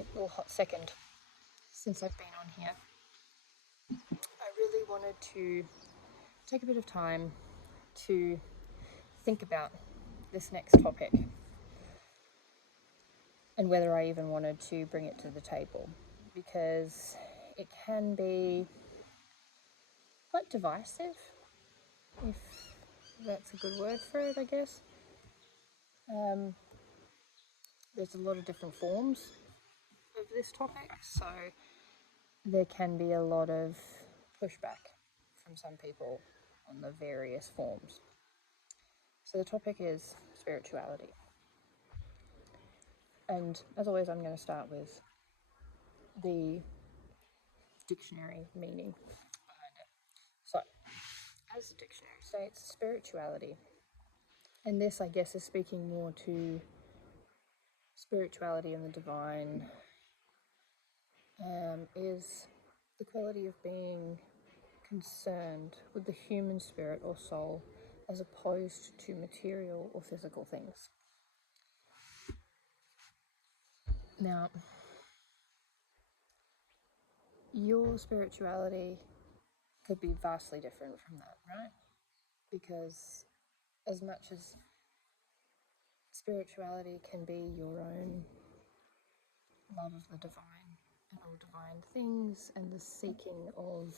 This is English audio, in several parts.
day, or hot second, since I've been on here. I really wanted to take a bit of time to think about this next topic and whether I even wanted to bring it to the table, because it can be quite divisive, if that's a good word for it, I guess. There's a lot of different forms of this topic, so there can be a lot of pushback from some people on the various forms. So the topic is spirituality. And as always, I'm going to start with the dictionary meaning behind it. So, as the dictionary states, spirituality, and this, I guess, is speaking more to spirituality and the divine, is the quality of being concerned with the human spirit or soul as opposed to material or physical things. Now, your spirituality could be vastly different from that, right? Because as much as spirituality can be your own love of the divine and all divine things and the seeking of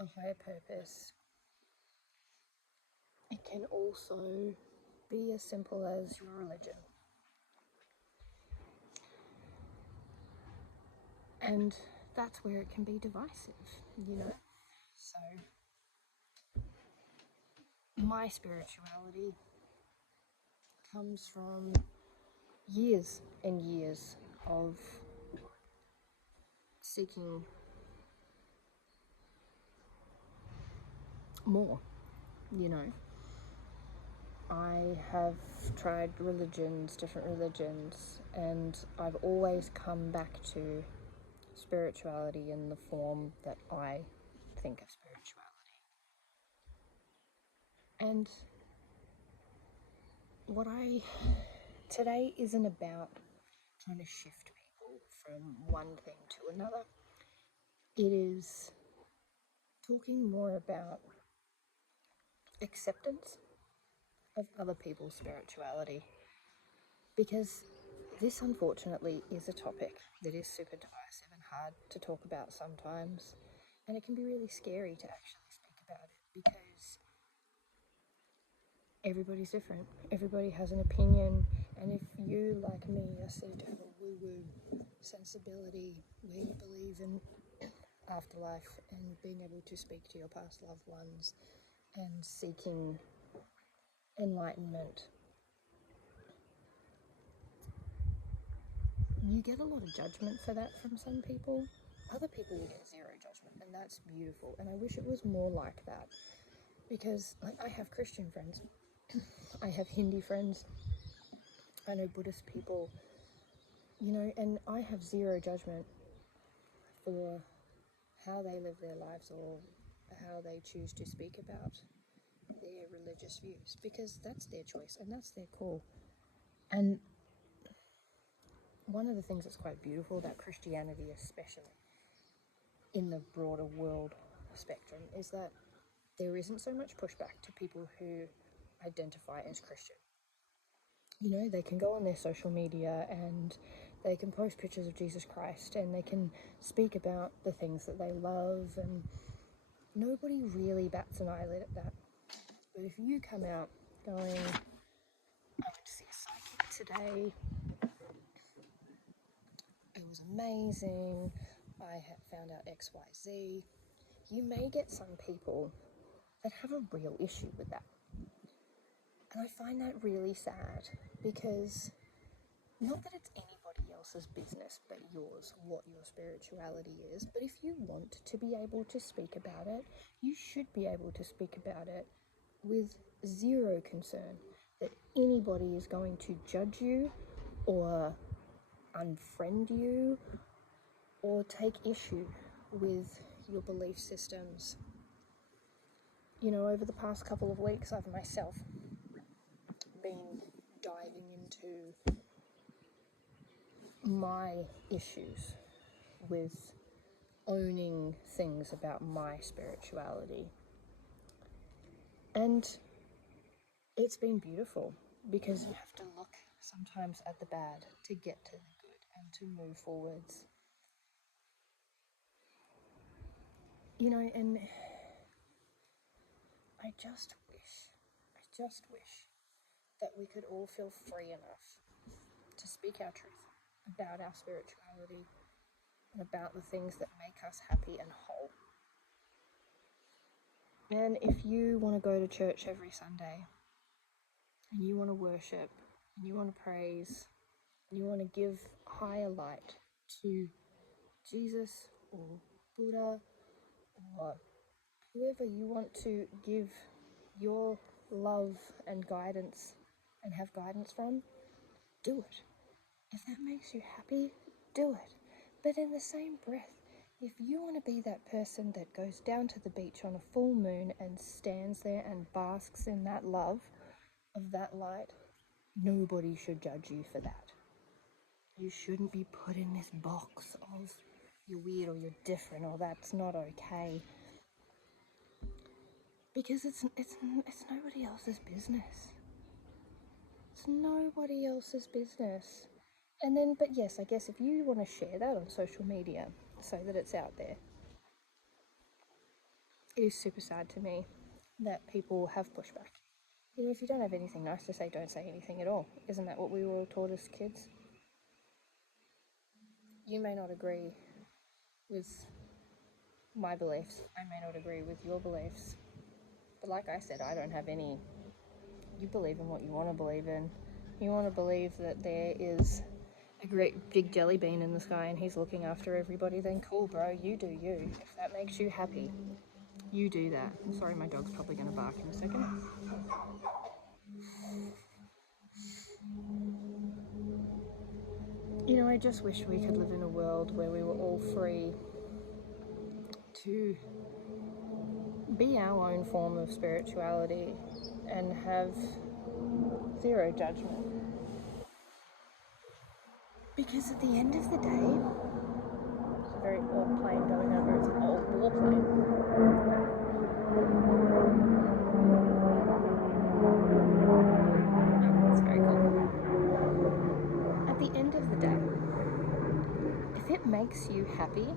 a higher purpose, it can also be as simple as your religion. And that's where it can be divisive, you know? So, my spirituality comes from years and years of seeking more, you know? I have tried different religions, and I've always come back to spirituality in the form that I think of spirituality. And today isn't about trying to shift people from one thing to another. It is talking more about acceptance of other people's spirituality, because this unfortunately is a topic that is super divisive and hard to talk about sometimes, and it can be really scary to actually speak about it because everybody's different. Everybody has an opinion, and if you, like me, are seeked for woo-woo sensibility where you believe in afterlife and being able to speak to your past loved ones and seeking enlightenment, you get a lot of judgment for that from some people. Other people will get zero judgment, and that's beautiful. And I wish it was more like that, because I have Christian friends, I have Hindi friends, I know Buddhist people, you know, and I have zero judgment for how they live their lives or how they choose to speak about their religious views, because that's their choice and that's their call. And one of the things that's quite beautiful about Christianity, especially in the broader world spectrum, is that there isn't so much pushback to people who identify as Christian. You know, they can go on their social media and they can post pictures of Jesus Christ and they can speak about the things that they love, and nobody really bats an eyelid at that. But if you come out going, I went to see a psychic today, it was amazing, I have found out XYZ, you may get some people that have a real issue with that. And I find that really sad, because not that it's anybody else's business but yours what your spirituality is, but if you want to be able to speak about it, you should be able to speak about it with zero concern that anybody is going to judge you or unfriend you or take issue with your belief systems. You know, over the past couple of weeks, I've myself been diving into my issues with owning things about my spirituality. And it's been beautiful because you have to look sometimes at the bad to get to the good and to move forwards. You know, and I just wish that we could all feel free enough to speak our truth about our spirituality and about the things that make us happy and whole. And if you want to go to church every Sunday and you want to worship and you want to praise and you want to give higher light to Jesus or Buddha or whoever you want to give your love and guidance and have guidance from, do it. If that makes you happy, do it. But in the same breath, if you want to be that person that goes down to the beach on a full moon and stands there and basks in that love of that light, nobody should judge you for that. You shouldn't be put in this box of you're weird or you're different or that's not okay. Because it's nobody else's business. It's nobody else's business. And then, but yes, I guess if you want to share that on social media so that it's out there, it is super sad to me that people have pushback. You know, if you don't have anything nice to say, don't say anything at all. Isn't that what we were all taught as kids? You may not agree with my beliefs. I may not agree with your beliefs. But like I said, I don't have any. You believe in what you want to believe in. You want to believe that there is a great big jelly bean in the sky and he's looking after everybody, then cool, bro, you do you. If that makes you happy, you do that. I'm sorry, my dog's probably going to bark in a second. You know, I just wish we could live in a world where we were all free to be our own form of spirituality and have zero judgment. Because at the end of the day, it's a very old plane going over. It's an old warplane. That's very cool. At the end of the day, if it makes you happy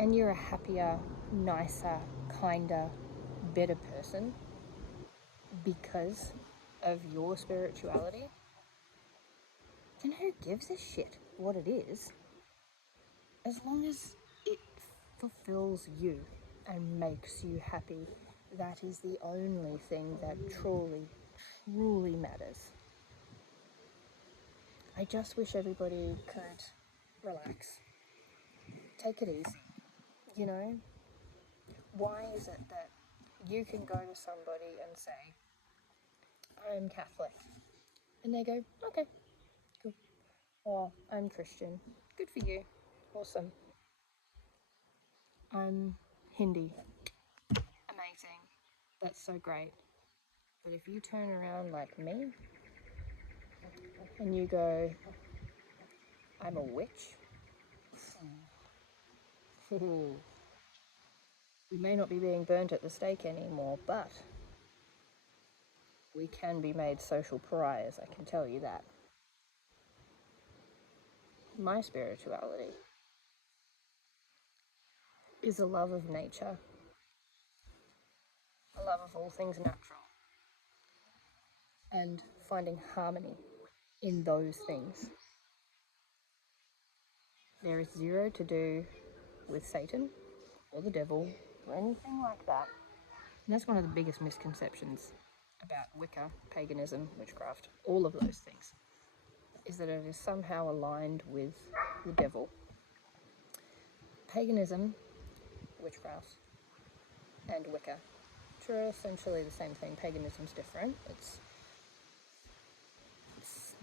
and you're a happier, nicer, kinder, better person because of your spirituality, then who gives a shit what it is? As long as it fulfills you and makes you happy, that is the only thing that truly, truly matters. I just wish everybody could relax. Take it easy. You know? Why is it that you can go to somebody and say, I'm Catholic? And they go, okay, cool. Or I'm Christian. Good for you. Awesome. I'm Hindi. Amazing. That's so great. But if you turn around like me and you go, I'm a witch, we may not be being burnt at the stake anymore, but we can be made social pariahs, I can tell you that. My spirituality is a love of nature, a love of all things natural, and finding harmony in those things. There is zero to do with Satan or the devil or anything like that. And that's one of the biggest misconceptions about Wicca, paganism, witchcraft, all of those things, is that it is somehow aligned with the devil. Paganism, witchcraft, and Wicca, which are essentially the same thing. Paganism's different. It's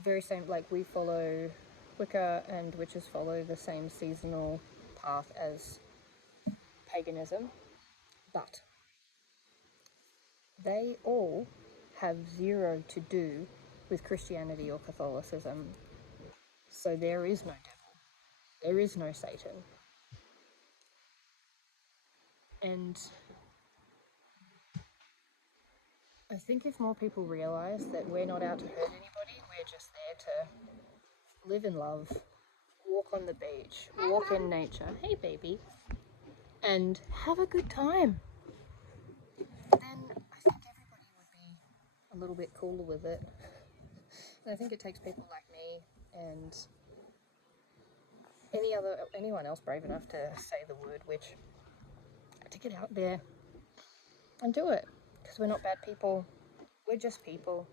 very same, like we follow Wicca and witches follow the same seasonal path as paganism, but they all have zero to do with Christianity or Catholicism. So there is no devil. There is no Satan. And I think if more people realise that we're not out to hurt anybody, we're just there to live in love, walk on the beach, walk in nature, hey baby, and have a good time, then I think everybody would be a little bit cooler with it. And I think it takes people like me and anyone else brave enough to say the word witch to get out there and do it, because we're not bad people, we're just people.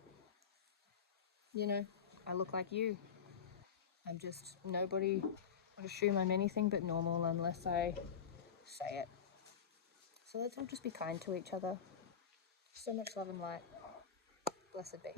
You know, I look like you. I'm just nobody would assume I'm anything but normal unless I say it. So let's all just be kind to each other. So much love and light. Blessed be.